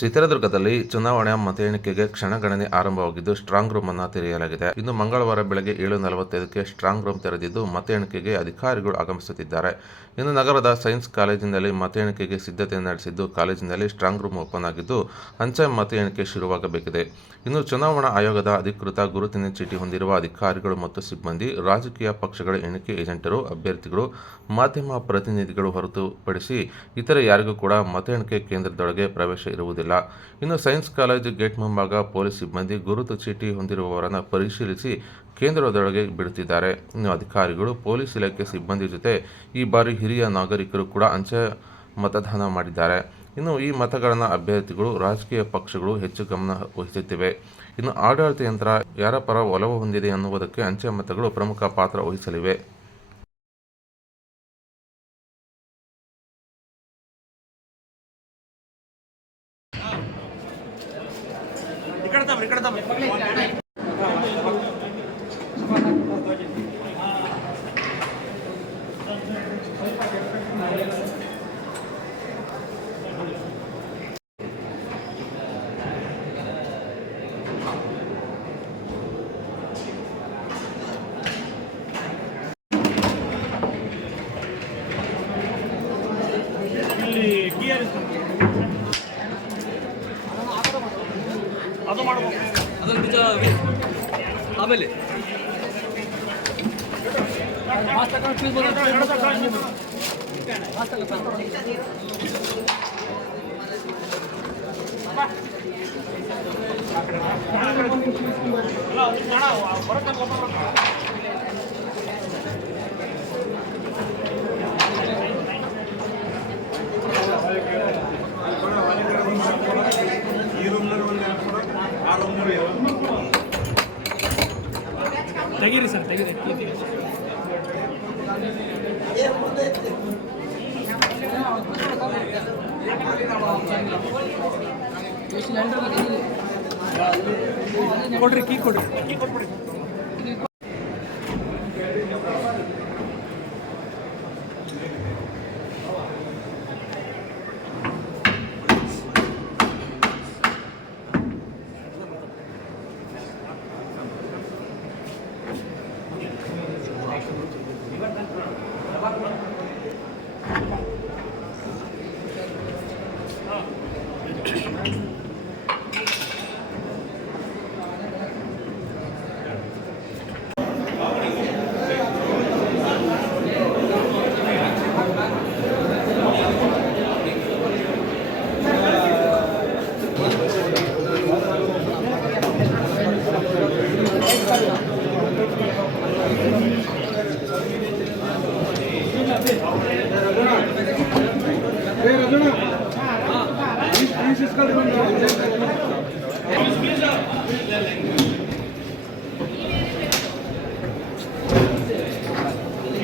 ಚಿತ್ರದುರ್ಗದಲ್ಲಿ ಚುನಾವಣಾ ಮತ ಎಣಿಕೆಗೆ ಕ್ಷಣಗಣನೆ ಆರಂಭವಾಗಿದ್ದು, ಸ್ಟ್ರಾಂಗ್ ರೂಮ್ ಅನ್ನು ತೆರೆಯಲಾಗಿದೆ. ಇನ್ನು ಮಂಗಳವಾರ ಬೆಳಗ್ಗೆ ಏಳು ನಲವತ್ತೈದಕ್ಕೆ ಸ್ಟ್ರಾಂಗ್ ರೂಮ್ ತೆರೆದಿದ್ದು, ಮತ ಎಣಿಕೆಗೆ ಅಧಿಕಾರಿಗಳು ಆಗಮಿಸುತ್ತಿದ್ದಾರೆ. ಇನ್ನು ನಗರದ ಸೈನ್ಸ್ ಕಾಲೇಜಿನಲ್ಲಿ ಮತ ಎಣಿಕೆಗೆ ಸಿದ್ಧತೆ ನಡೆಸಿದ್ದು, ಕಾಲೇಜಿನಲ್ಲಿ ಸ್ಟ್ರಾಂಗ್ ರೂಮ್ ಓಪನ್ ಆಗಿದ್ದು, ಅಂಚೆ ಮತ ಎಣಿಕೆ ಶುರುವಾಗಬೇಕಿದೆ. ಇನ್ನು ಚುನಾವಣಾ ಆಯೋಗದ ಅಧಿಕೃತ ಗುರುತಿನ ಚೀಟಿ ಹೊಂದಿರುವ ಅಧಿಕಾರಿಗಳು ಮತ್ತು ಸಿಬ್ಬಂದಿ, ರಾಜಕೀಯ ಪಕ್ಷಗಳ ಎಣಿಕೆ ಏಜೆಂಟರು, ಅಭ್ಯರ್ಥಿಗಳು, ಮಾಧ್ಯಮ ಪ್ರತಿನಿಧಿಗಳು ಹೊರತುಪಡಿಸಿ ಇತರೆ ಯಾರಿಗೂ ಕೂಡ ಮತ ಎಣಿಕೆ ಕೇಂದ್ರದೊಳಗೆ ಪ್ರವೇಶ ಇರುವುದಿಲ್ಲ. ಇನ್ನು ಸೈನ್ಸ್ ಕಾಲೇಜು ಗೇಟ್ ಮುಂಭಾಗ ಪೊಲೀಸ್ ಸಿಬ್ಬಂದಿ ಗುರುತು ಚೀಟಿ ಹೊಂದಿರುವವರನ್ನು ಪರಿಶೀಲಿಸಿ ಕೇಂದ್ರದೊಳಗೆ ಬಿಡುತ್ತಿದ್ದಾರೆ. ಇನ್ನು ಅಧಿಕಾರಿಗಳು ಪೊಲೀಸ್ ಇಲಾಖೆ ಸಿಬ್ಬಂದಿ ಜೊತೆ ಈ ಬಾರಿ ಹಿರಿಯ ನಾಗರಿಕರು ಕೂಡ ಅಂಚೆ ಮತದಾನ ಮಾಡಿದ್ದಾರೆ. ಇನ್ನು ಈ ಮತಗಳನ್ನು ಅಭ್ಯರ್ಥಿಗಳು, ರಾಜಕೀಯ ಪಕ್ಷಗಳು ಹೆಚ್ಚು ಗಮನ ವಹಿಸುತ್ತಿವೆ. ಇನ್ನು ಆಡಳಿತ ಯಂತ್ರ ಯಾರ ಪರ ಒಲವು ಹೊಂದಿದೆ ಅನ್ನುವುದಕ್ಕೆ ಅಂಚೆ ಮತಗಳು ಪ್ರಮುಖ ಪಾತ್ರ ವಹಿಸಲಿವೆ. ఇక్కడ ఇక్కడ Thank you. ಅದನ್ನು ನಿಜ ಆಮೇಲೆ ಮಾಸ್ಕ್ ತೆಗೀರಿ ಸರ್ ತೆಗೀರಿ. ಕೊಡ್ರಿ ಕೀ ಕೊಡ್ರಿ key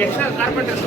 Extra carpenter